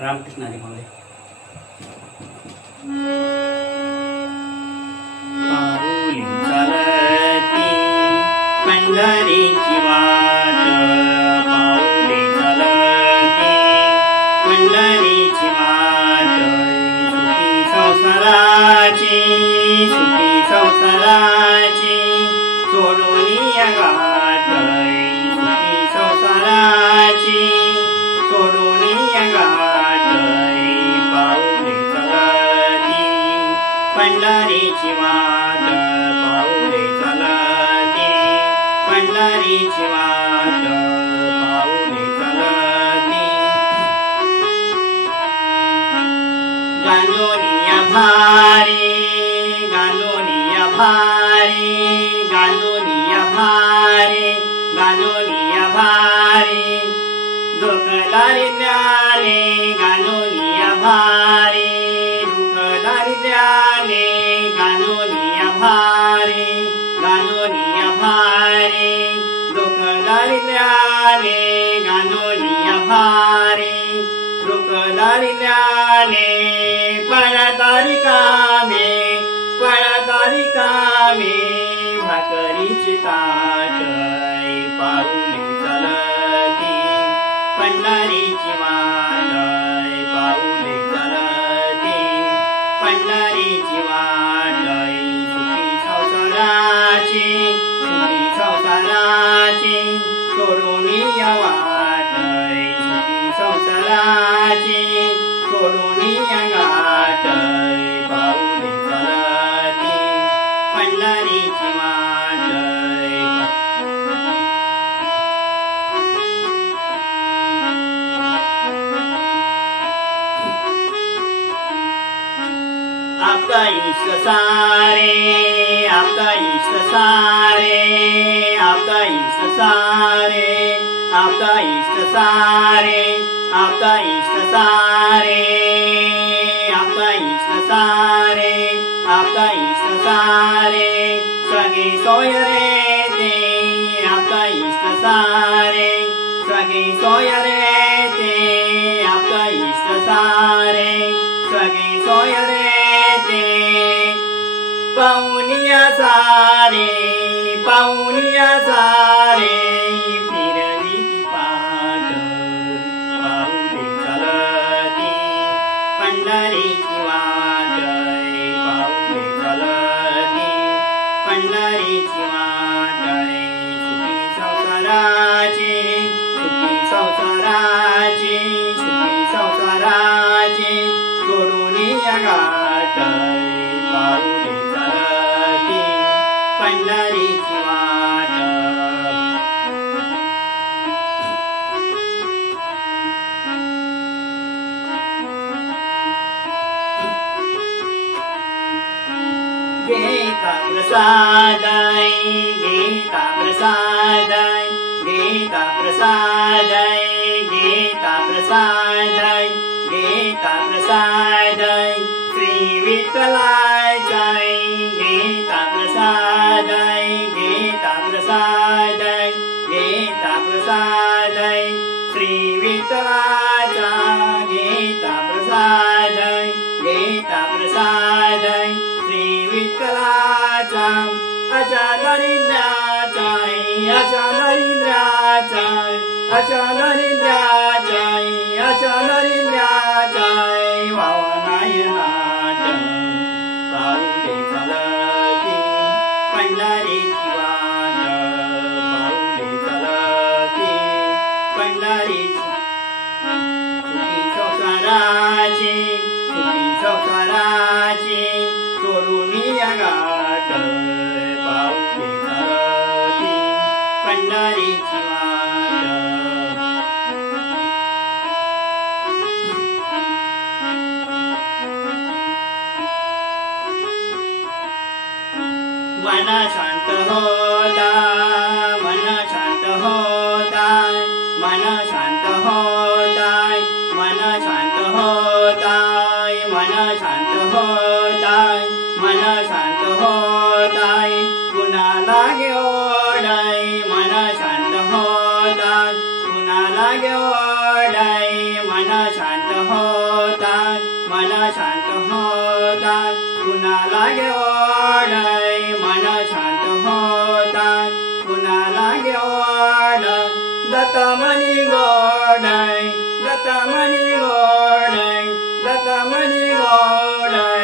रामकृष्ण हरी माऊली. पाऊली चालती पंढरीची वाट, पाऊली चालती पंढरीची वाट, सुखी संसाराची, सुखी संसाराची सोडून या गाठ, सुखी संसाराची सोडून या गाठ, पाऊली चालती पंढरीची वाट, पाऊली चालती पंढरीची वाट, पाऊली चालती. गांजोनिया भारी, गांजोनिया भारी, गांजोनिया भारी, गांजोनिया भारी, दुःख दारिद्र्याने गांजोनिया भारी, दुःख दारिद्र्याने गांजोनिया भारी, गांजोनिया भारी, दुःख दारिद्र्याने गांजोनिया भारी, दुःख दारिद्र्याने पळतारी कामे, पळतारी कामे भाकरीची ताट, पाऊली चालती पंढरीची वाट, पाऊली चालती पंढरीची वाट, सुखी संसाराची, सुखी संसाराची सोडून या वाट, सुखी संसाराची सोडून या गाठ, पाऊली चालती पंढरीची वाट. आपका इष्ट सारे, आपका इष्ट सारे, आपका इष्ट सारे, आपका इष्ट सारे, आपका इष्ट सारे, आपका इष्ट सारे, आपका इष्ट सारे सगे सोय रे ते, आपका इष्ट सारे सगे सोय रे ते, आपका इष्ट सारे सगे सोय रे ते. पाहुनिया सारे, पाहुनिया सारे फिरली ती पाठ, पाऊली चालती पंढरीची वाट, पाऊली चालती पंढरीची वाट, सुखी संसाराची, सुखी संसाराची, सुखी संसाराची सोडून या गाठ, पाऊली चालती पंढरीची वाट. गीता प्रसादय, गीता प्रसादय, गीता प्रसादय, गीता प्रसादय, गीता प्रसादय श्री विठ्ठलाय, गीता प्रसादय, गीता प्रसादय, गीता प्रसादय श्री विठ्ठलाचा, गीता प्रसादय, गीता प्रसादय श्री विठ्ठलाचा. अशा दरिद्राचा, अशा दरिद्राचा, अशा दरिद्राचा, अशा दरिद्राचा वावनायनाट, पाऊली चालती पंढरीची वाट, पाऊली चालती पंढरीची. सुखी संसाराची, सुखी संसाराची सोडून या गाठ, पाऊली चालती पंढरीची वाट. मन शांत होता, मन शांत होता, मन शांत होता, मन शांत होता, मन शांत होता, मन शांत होता, कुणाला घेऊडाय मन शांत होता, कुणाला घेऊडाय मन शांत होता. दत्तमणी गोड आहे, दत्तमणी गोड आहे, दत्तमणी गोड आहे.